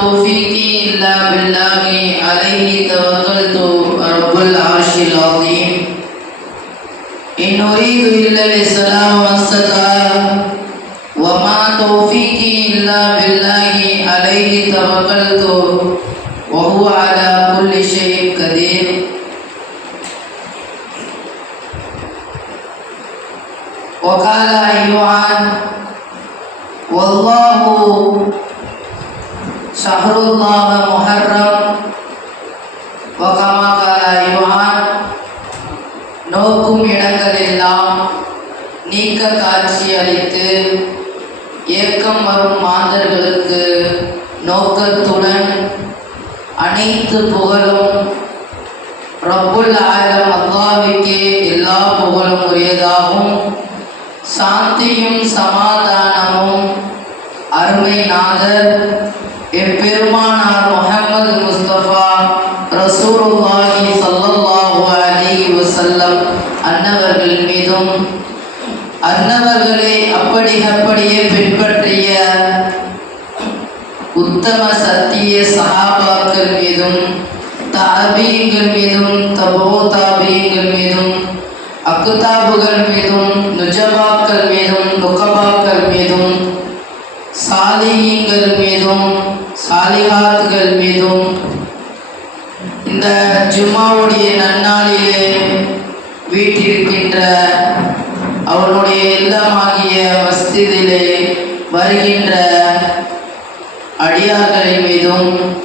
توفيقي إلا بالله عليه توكلت رب العرش العظيم. إن أريد إلا الإسلام واستطاع وما توفيقي إلا بالله عليه توكلت وهو على كل شيء قدير. وقال أيوان والله شهر الله محرم وكما قال أيوان நோக்கும் இடங்களெல்லாம் நீக்க காட்சி அளித்து ஏக்கம் வரும் மாந்தர்களுக்கு நோக்கத்துடன் அனைத்து புகழும் ரப்புல் ஆலம் அல்லாஹ்வுக்கே எல்லா புகழும் உரியதாகும் சாந்தியும் சமாதானமும் அருமை நாதர் எம்பெருமானார் முகமது முஸ்தபா ரசூலுல்லாஹி ஸல்லல்லாஹு அலைஹி வஸல்லம். அன்னவர்கள் மீதும் அன்னவர்களை அப்படி அப்படியே பின்பற்றிய உத்தம சத்திய சகாபாக்கள் மீதும் தாபீங்கள் மீதும் தபோ தாபீங்கள் மீதும் அக்குதாபுகள் மீதும் நுஜபாக்கள் மீதும் நுகபாக்கள் மீதும் சாலிகீங்கள் மீதும் சாலிகாத்துகள் மீதும் இந்த ஜும்மாவுடைய நன்னாளிலே வீட்டிருக்கின்ற அவனுடைய இல்லமாகிய மஸ்திதிலே வருகின்ற அடியார்களின் மீதும்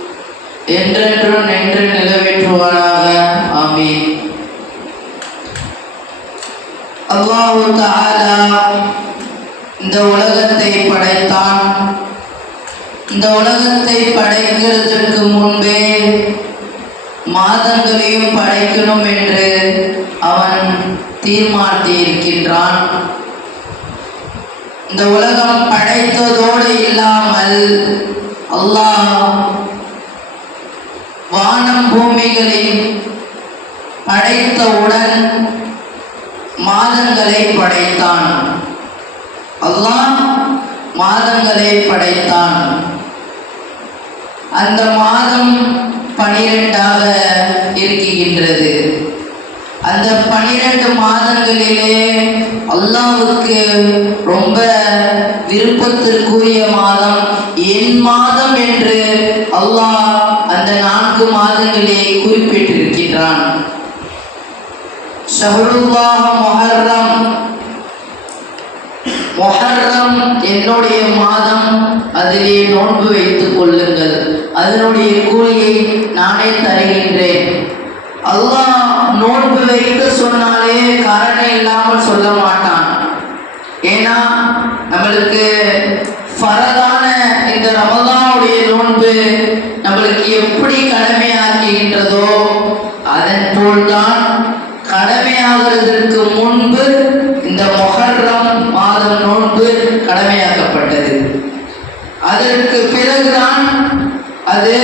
என்றென்றும் நின்று நிலவேற்றுவானாக. ஆமீன். அல்லாஹு தஆலா இந்த உலகத்தை படைத்தான். இந்த உலகத்தை படைக்கிறதற்கு முன்பே மாதங்களையும் படைக்கணும் என்று அவன் தீர்மானித்து இருக்கின்றான் இந்த உலகம் படைத்ததோடு இல்லாமல் அல்லாஹ் வானம் பூமிகளை படைத்தவுடன் மாதங்களை படைத்தான். அல்லாஹ் மாதங்களை படைத்தான். அந்த மாதம் பனிரெண்டாக இருக்கின்றது. அந்த பனிரெண்டு மாதங்களிலே அல்லாவுக்கு ரொம்ப விருப்பத்திற்குரிய மாதம். என் மாதம் என்று அல்லாஹ் அந்த நான்கு மாதங்களே குறிப்பிட்டிருக்கின்றான். ஷஹருல்லாஹ் மொஹர்ரம். மொஹர்ரம் என்னுடைய மாதம். அதிலே நோன்பு வைத்துக் கொள்ளுங்கள். அதனுடைய கூலியை நானே தருகின்றேன். அல்லாஹ் நோன்பு வைக்க சொன்னாலே காரணம் இல்லாமல் சொல்ல மாட்டான். ஏன்னா நம்மளுக்கு ஃபரதான இந்த ரமதானுடைய நோன்பு நம்மளுக்கு எப்படி கடமையாக்குகின்றதோ அதன் போல்தான் கடமையாகிறதற்கு முன்பு இந்த மொஹர்ரம் மாதம் நோன்பு கடமையாக்கப்பட்டது அதற்கு பிறகுதான் அது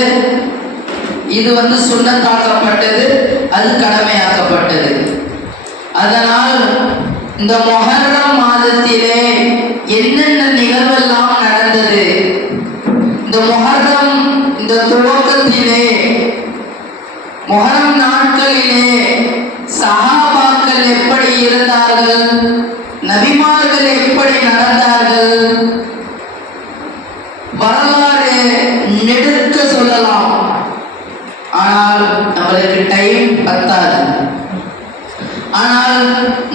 இது வந்து சுண்ணத்தாக்கப்பட்டது அது கடமையாக்கப்பட்டது. அதனால் இந்த மொஹர்ரம் மாதத்திலே என்னென்ன நிகழ்வெல்லாம் நடந்தது இந்த மொஹர்ரம் இந்த துவக்கத்திலே மொஹரம் நாட்களிலே சஹாபாக்கள் எப்படி இருந்தார்கள் நபிமார்கள் எப்படி நடந்தார்கள் வரலாறு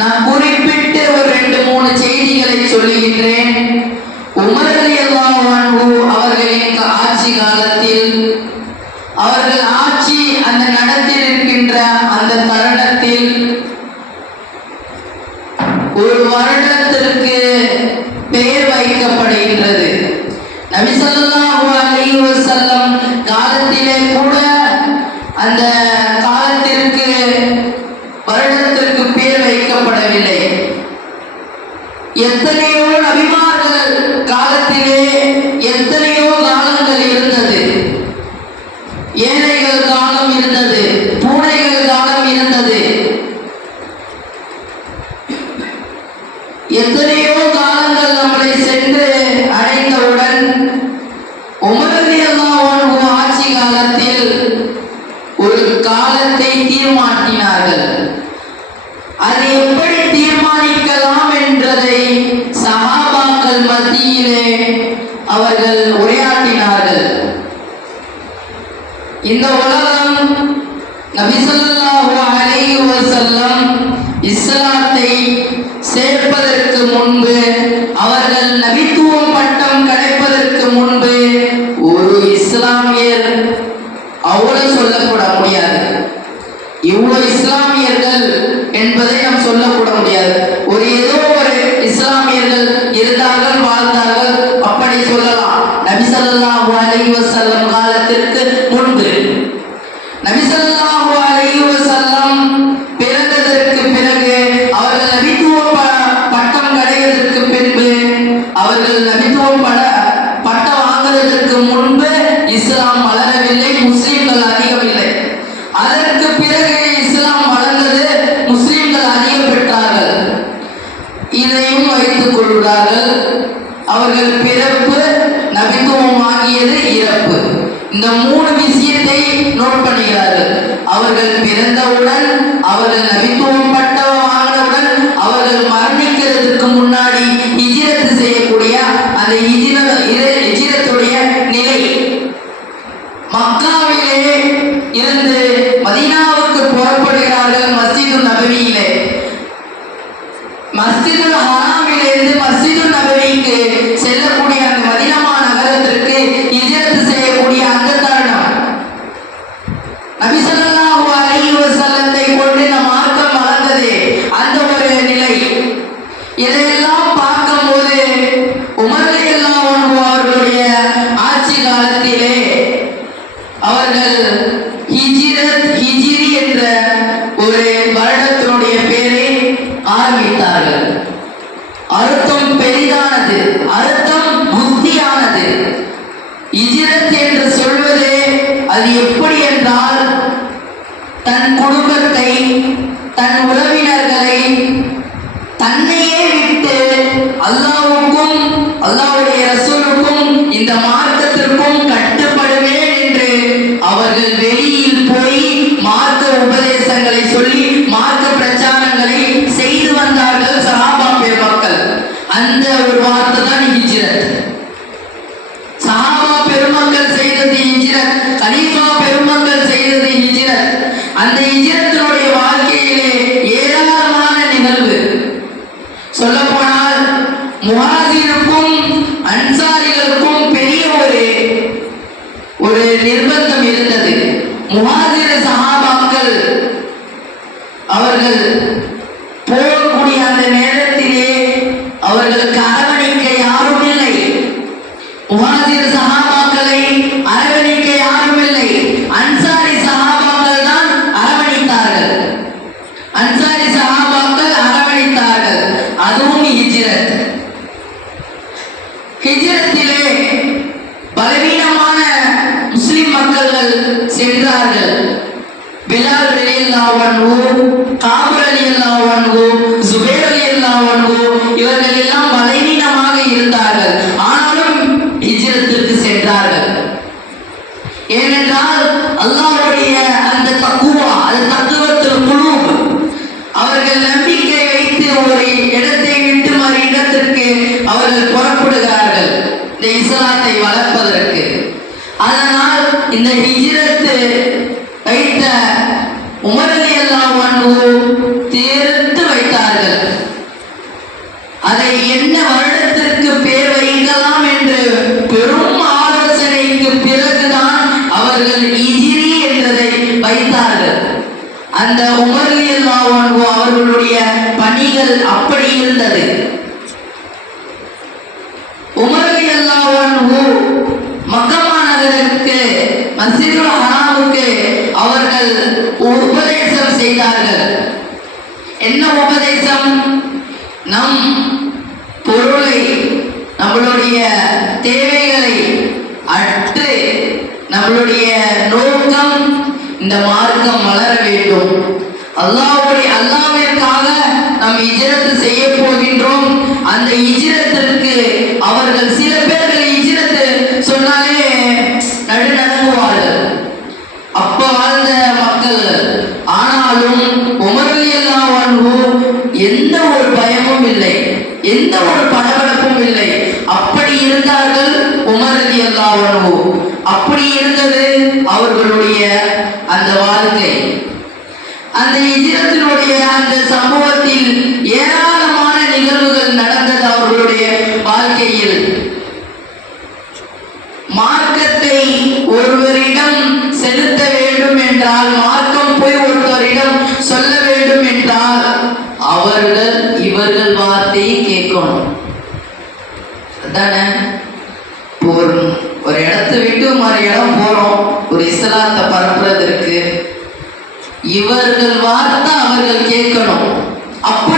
நான் குறிப்பிட்டு ஒரு ரெண்டு மூணு செய்திகளை சொல்லுகின்றேன். உமர் ரலியல்லாஹு அவர்களின் ஆட்சி காலத்தில் அவர்கள் ஆட்சி அந்த நடத்தில் இருக்கின்ற அந்த தருணத்தில் ஒரு வருடத்திற்கு பெயர் வைக்கப்படுகின்றது. நபி மத்தியிலே அவர்கள் உரையாற்றினார்கள். இந்த உலகம் நபிசல் உலகத்திற்கு விவகாரத்தை தான் நீங்க இஞ்சினர் சஹாபா பெருமக்கள் செய்தது இஞ்சினர் கலீஃபா பெருமக்கள் செய்தது இஞ்சினர் அந்த இஞ்சினத்தினுடைய இந்த இஸ்லாத்தை வளர்ப்பதற்கு. அதனால் இந்த ஹிஜிரத்து வைத்த உமரலி எல்லாம் தேர்ந்து வைத்தார்கள். அதை என்ன வருடத்திற்கு பேர் வைக்கலாம் என்று பெரும் ஆலோசனைக்கு பிறகுதான் அவர்கள் இஜிரி என்றதை வைத்தார்கள். அந்த உமரலி எல்லாம் அவர்களுடைய பணிகள் அப்படி இருந்தது. அல்லாஹு அவர்கள் உபதேசம் செய்தார்கள். என்ன உபதேசம்? நம் பொருளை நம்மளுடைய தேவைகளை அற்று நம்மளுடைய நோக்கம் இந்த மார்க்கம் வளர வேண்டும். அல்லாவுடைய அல்லாவிற்காக நாம் இஜிரத்து செய்ய போகின்றோம். அந்த இஜிரத்திற்கு அவர்கள் சில பேர்கள் இஜரத்து சொன்னாலே நடுநடுங்குவார்கள். அப்ப வாழ்ந்த மக்கள் ஆனாலும் உமரலி எல்லாம் வாழ்வு எந்த ஒரு பயமும் இல்லை. எந்த ஒரு படபடப்பும் இல்லை. அப்படி இருந்தார்கள் உமரலி எல்லாம் வாழ்வு அப்படி இருந்தது அவர்களுடைய அந்த வாழ்க்கை. அந்த இஜிரத்தினுடைய அந்த சம்பவத்தில் ஏராளமான நிகழ்வுகள் நடந்தது அவர்களுடைய வாழ்க்கையில். மார்க்கத்தை ஒருவரிடம் செலுத்த வேண்டும் என்றால் மார்க்கம் போய் ஒருவரிடம் சொல்ல வேண்டும் என்றால் அவர்கள் இவர்கள் வார்த்தையை கேட்கணும். அதானே? ஒரு ஒரு இடத்தை விட்டு மறு இடம் போறோம். ஒரு இஸ்லாத்தை பரப்புறதற்கு இவர்கள் வார்த்தை அவர்கள் கேட்கணும். அப்படியே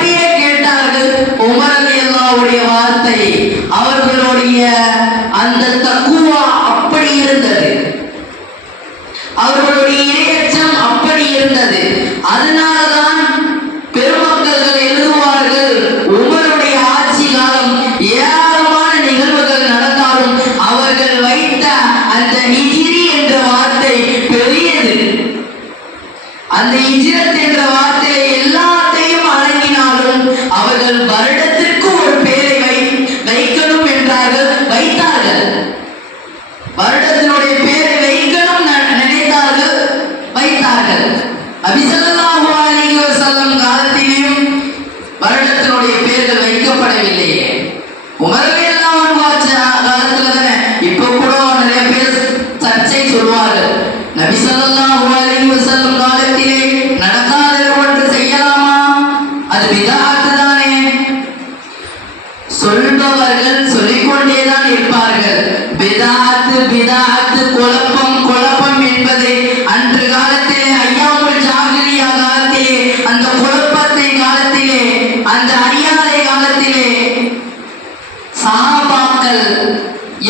காலத்திலே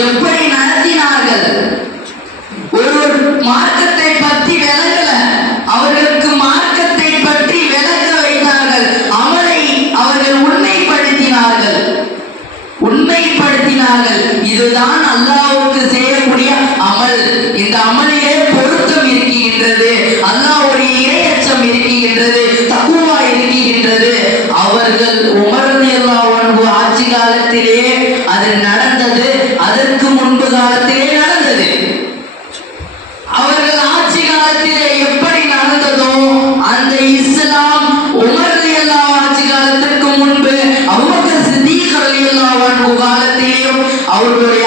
எப்படி நடத்தினார்கள்? ஒரு மார்க்கத்தை பற்றி விளங்கல அவர்களுக்கு மார்க்கத்தை பற்றி விளக்க வைத்தார்கள் அமலை அவர்கள் உண்மைப்படுத்தினார்கள். உண்மைப்படுத்தினார்கள். இதுதான் அல்லாவுக்கு செய்யக்கூடிய polvere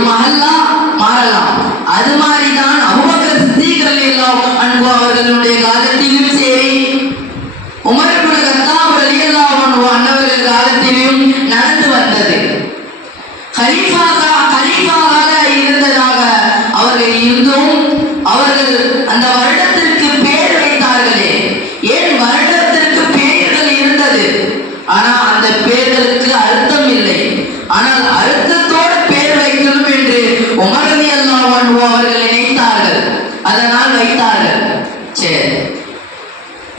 ஒரு மகல்லா மாறலாம். அது மாதிரிதான் அபூபக்கர் சித்திக் ரலியல்லாஹு அன்பு அவர்களுடைய காலத்திலும்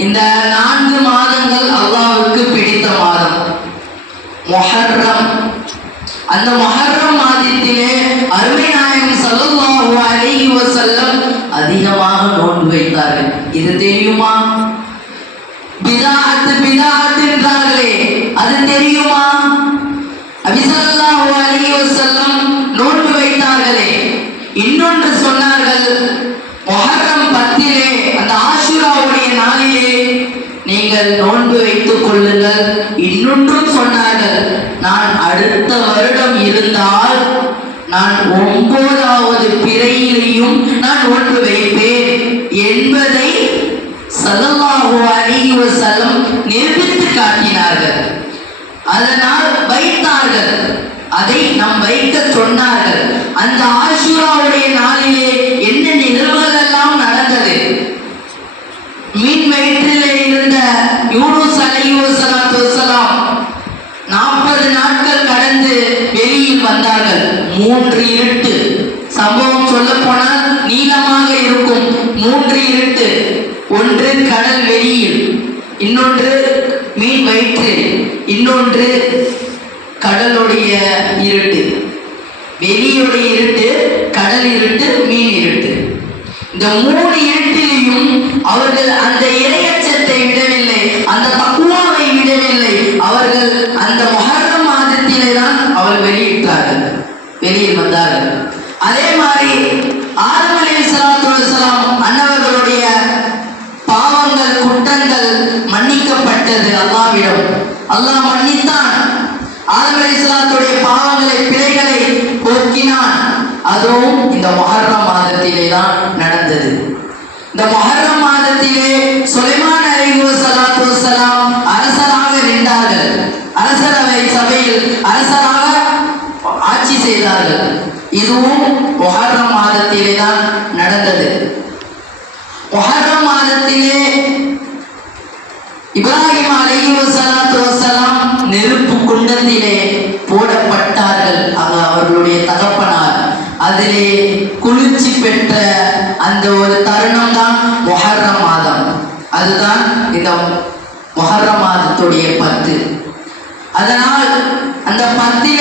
இந்த நான்கு மாதங்கள் அல்லாவுக்கு பிடித்த மாதம். மொஹர்ரம். அந்த மொஹர்ரம் மாதத்திலே அருமை நாயகம் ஸல்லல்லாஹு அலைஹி வஸல்லம் அதிகமாக நோன்பு வைத்தார்கள். இது தெரியுமா? பிதாஅத் பிதாஅத் என்றார்களே அது தெரியுமா? நபி ஸல்லல்லாஹு அலைஹி வஸல்லம் நோன்பு வைத்தார்களே இன்னொன்று சொன்னார்கள் மொஹர்ரம் பத்திலே அந்த ஆஷுராவுடைய நாளிலே நீங்கள் நோன்பு வைத்துக் கொள்ளுங்கள் இன்னொன்றும் சொன்னார்கள் நான் அடுத்த வருடம் இருந்தால் நான் ஒன்பதாவது பிறையிலையும் நான் ஒன்று வைப்பேன் என்பதை ஸல்லல்லாஹு அலைஹி சலம் நிரூபித்து காட்டினார்கள். அதனால் வைத்தார்கள். அதை நாம் வைக்க சொன்னார்கள். அந்த ஆசூராவுடைய நாளிலே என்ன நிகழ்வுகள் எல்லாம் நடந்தது? மீன் வயிற்றிலே இருந்த யூனுஸ் அலைஹி வஸலாத்து வந்தார்கள். மூன்று இருட்டு. சம்பவம் சொல்ல போனால் நீளமாக இருக்கும். மூன்று இருட்டு. ஒன்று கடல் வெளியில் இன்னொன்று மீன் வயிற்று இன்னொன்று கடலுடைய இருட்டு. வெளியுடைய இருட்டு கடல் இருட்டு மீன் இருட்டு. இந்த மூணு இருட்டிலையும் அவர்கள் அந்த இரையச்சத்தை விடவில்லை அந்த பக்குவாவை விடவில்லை. அவர்கள் அந்த மகர் மாதத்திலே தான் அவர் வெளியிட்டார்கள். வெளியில் வந்தார்கள். அதே மாதிரி ஆதம் அலி சலாத்து அன்னவர்களுடைய பாவங்கள் குற்றங்கள் மன்னிக்கப்பட்டது அல்லாவிடம் அல்லாஹ் மன்னித்தான். ஆதம் அலி அலிஸ்லாத்துடைய பாவங்களை பிழைகளை போக்கினான். அதுவும் இந்த மொஹர்ரம் மாதத்திலே தான் நடந்தது. இந்த மொஹர்ரம் மாதத்திலே சுலைமா செய்தார்கள் இதுவும் மொஹர்ரம் மாதத்திலே தான் நடந்தது. மொஹர்ரம் மாதத்திலே இப்ராஹிம் அலைஹி வஸலாத்து வஸலாம் நெருப்பு குண்டத்திலே போடப்பட்டார்கள். அது அவர்களுடைய தகப்பனார். அதிலே குளிர்ச்சி பெற்ற அந்த ஒரு தருணம் தான் மொஹர்ரம் மாதம். அதுதான் இந்த மொஹர்ரம் மாதத்துடைய பத்து. அதனால் அந்த பத்தில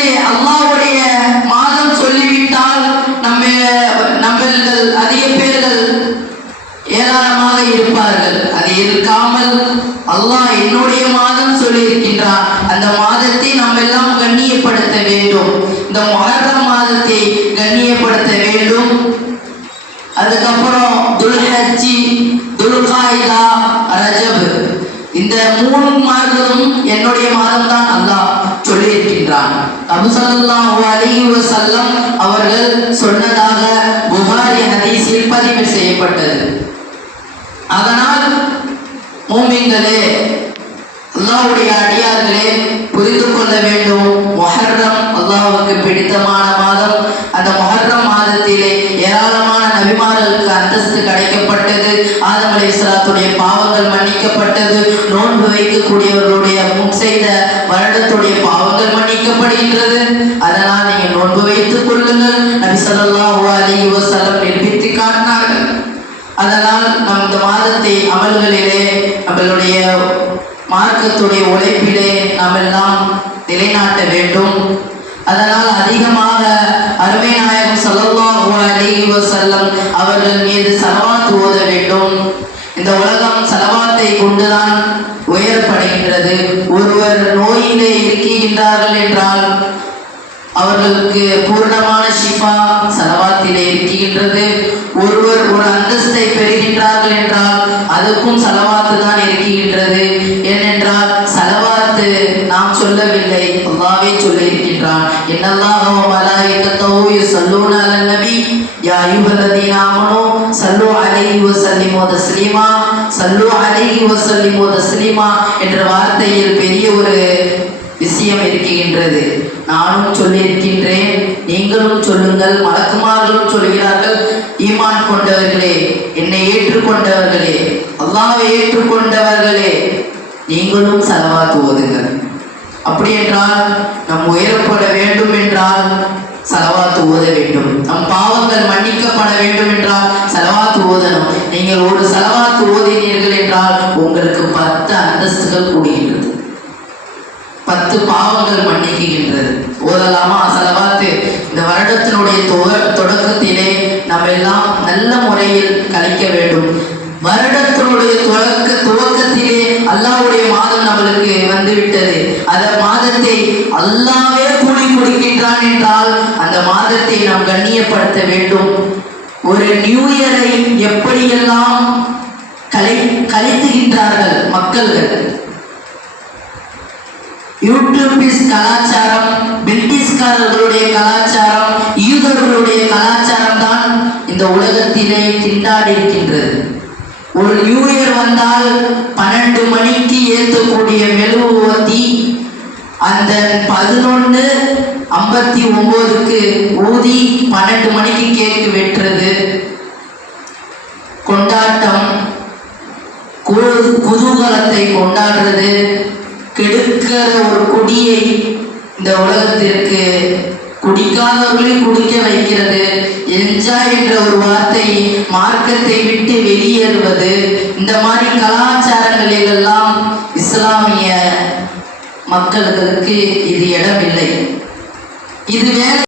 இருக்காமல் அல்லாஹ் என்னுடைய மாதம் சொல்லி இருக்கின்றான் அந்த மாதத்தை நாம் எல்லாம் கண்ணியப்படுத்த வேண்டும். இந்த மொஹர்ரம் மாதத்தை கண்ணியப்படுத்த வேண்டும். அதுக்கப்புறம் துல்ஹஜ்ஜி துல்காயிலா ரஜப். இந்த மூணு மாதங்களும் என்னுடைய மாதம் தான் அல்லாஹ் சொல்லியிருக்கின்றான். இருக்கின்றான் அபு அலைஹி வஸல்லம் அவர்கள் சொன்னதாக புகாரி ஹதீஸில் பதிவு செய்யப்பட்டது. அதனால் மூமின்களே அல்லாவுடைய அடியார்களே புரிந்து கொள்ள வேண்டும். மொஹர்ரம் அல்லாவுக்கு பிடித்தமான மாதம். அந்த மொஹர்ரம் மாதத்திலே ஏராளமான நபிமார்களுக்கு அந்தஸ்து கிடைக்கப்பட்டது. ஆதம் அலைஹிஸ்ஸலாத்துடைய பாவங்கள் மன்னிக்கப்பட்டது. நோன்பு வைக்கக்கூடியவர்களுடைய முன் செய்த வருடத்துடைய பாவங்கள் மன்னிக்கப்படுகின்றது. அதனால் நீங்கள் நோன்பு வைத்துக் கொள்ளுங்கள். நபி ஸல்லல்லாஹு அலி வசலம் நிரூபித்து காட்டினார்கள் அதனால் நம் இந்த மாதத்தை அமல்களிலே நம்மளுடைய மார்க்கத்துடைய உழைப்பிலே நாம் எல்லாம் நிலைநாட்ட வேண்டும். அதனால் அதிகமாக அருமை நாயகம் ஸல்லல்லாஹு அலைஹி வஸல்லம் அவர்கள் மீது சலவாத் ஓத வேண்டும். இந்த உலகம் சலவாத்தை கொண்டுதான் உயரப்படுகின்றது. ஒருவர் நோயிலே இருக்கின்றார்கள் என்றால் அவர்களுக்கு பூர்ணமான ஷிஃபா சலவாத்திலே இருக்கின்றது. ஒருவர் ஒரு அந்தஸ்தை பெறுகின்றார்கள் என்றால் அதுக்கும் சலவாத்து தான் இருக்கின்றது. ஏனென்றால் சலவாத்து நாம் சொல்லவில்லை அல்லாவே சொல்லி இருக்கின்றான் என்னல்லாஹு வ மலாயிகத்தஹு யுஸல்லூன அலன் நபி. யா அய்யுஹல்லதீன ஆமனூ சல்லு அலைஹி வ ஸல்லிமு தஸ்லீமா. சல்லு அலைஹி வ ஸல்லிமு தஸ்லீமா என்ற வார்த்தையில் பெரிய ஒரு விஷயம் இருக்கின்றது. நானும் சொல்லியிருக்கின்றேன். நீங்களும் சொல்லுங்கள். மலக்குமார்களும் சொல்கிறார்கள் ஈமான் கொண்டவர்களே என்னை ஏற்றுக்கொண்டவர்களே அல்லாவை ஏற்றுக்கொண்டவர்களே. நீங்களும் செலவாத்து ஓதுங்கள். அப்படி என்றால் நம் உயரப்பட வேண்டும் என்றால் செலவாத்து ஓத வேண்டும். நம் பாவங்கள் மன்னிக்கப்பட வேண்டும் என்றால் செலவாத்து ஓதணும். நீங்கள் ஒரு செலவாத்து ஓதினீர்கள் என்றால் உங்களுக்கு பத்து அந்தஸ்துகள் கூடுகின்றது. பத்து பாவங்கள் மன்னிக்குகின்றது ஓதலாமா? செலவாத்து இந்த வருடத்தினுடைய தொடக்கத்திலே நம்ம எல்லாம் நல்ல முறையில் கழிக்க வேண்டும். வருடத்தினுடைய துவக்க துவக்கத்திலே அல்லாவுடைய மாதம் நம்மளுக்கு வந்துவிட்டது. அந்த மாதத்தை அல்லாவே கூலி கொடுக்கின்றான் என்றால் அந்த மாதத்தை நாம் கண்ணியப்படுத்த வேண்டும். ஒரு நியூ இயரை எப்படியெல்லாம் கலை கழித்துகின்றார்கள் மக்கள்கள்? யூடியூபிஸ் கலாச்சாரம் பிரிட்டிஷ்காரர்களுடைய கலாச்சாரம் யூதர்களுடைய கலாச்சாரம் தான் இந்த உலகத்திலே திண்டாடி இருக்கின்றது ஒரு நியூ இயர் வந்தால் பன்னெண்டு மணிக்கு ஏற்றக்கூடிய மெழுகுவர்த்தி அந்த பதினொன்று ஐம்பத்தி ஒம்போதுக்கு ஊதி பன்னெண்டு மணிக்கு கேக்கு வெட்டுறது. கொண்டாட்டம் கு- குதூகலத்தை கொண்டாடுறது. கெடுக்கிற ஒரு குடியை இந்த உலகத்திற்கு குடிக்காதவர்களையும் குடிக்க வைக்கிறது. என்ஜாய் என்ற ஒரு வார்த்தை மார்க்கத்தை விட்டு வெளியேறுவது. இந்த மாதிரி கலாச்சாரங்களில் எல்லாம் இஸ்லாமிய மக்களுக்கு இது இடமில்லை. இது வேற